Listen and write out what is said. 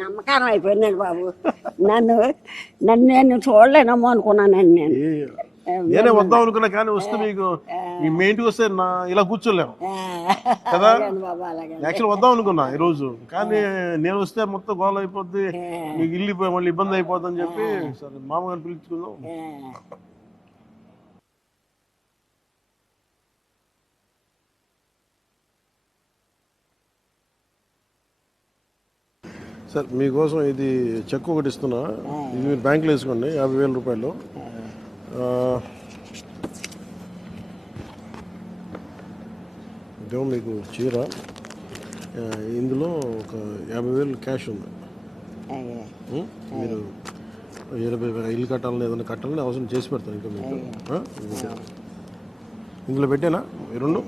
నమ్మకారం అయిపోయినాడు బాబు. నన్ను నన్ను నేను చూడలేనమ్మో అనుకున్నానండి నేను. నేనే వద్దాం అనుకున్నా కానీ వస్తే మీకు మీ ఇంటికి వస్తే ఇలా కూర్చోలేము కదా. యాక్చువల్ వద్దాం అనుకున్నా ఈరోజు, కానీ నేను వస్తే మొత్తం గోల అయిపోద్ది, మీకు ఇల్లు మళ్ళీ ఇబ్బంది అయిపోద్ది అని చెప్పి సరే మామగారు పిలుచుకుందాం. సార్ మీకోసం ఇది చెక్ ఒకటి ఇస్తున్నా, ఇది మీరు బ్యాంకులో వేసుకోండి 50,000 రూపాయలు. ఇదేమో మీకు చీర, ఇందులో ఒక 50,000 క్యాష్ ఉంది. మీరు 80,000 ఇల్లు కట్టాలని ఏదైనా కట్టాలని అవసరం చేసి పెడతాను ఇంకా మీకు. ఇందులో పెట్టేనా ఈ రెండు?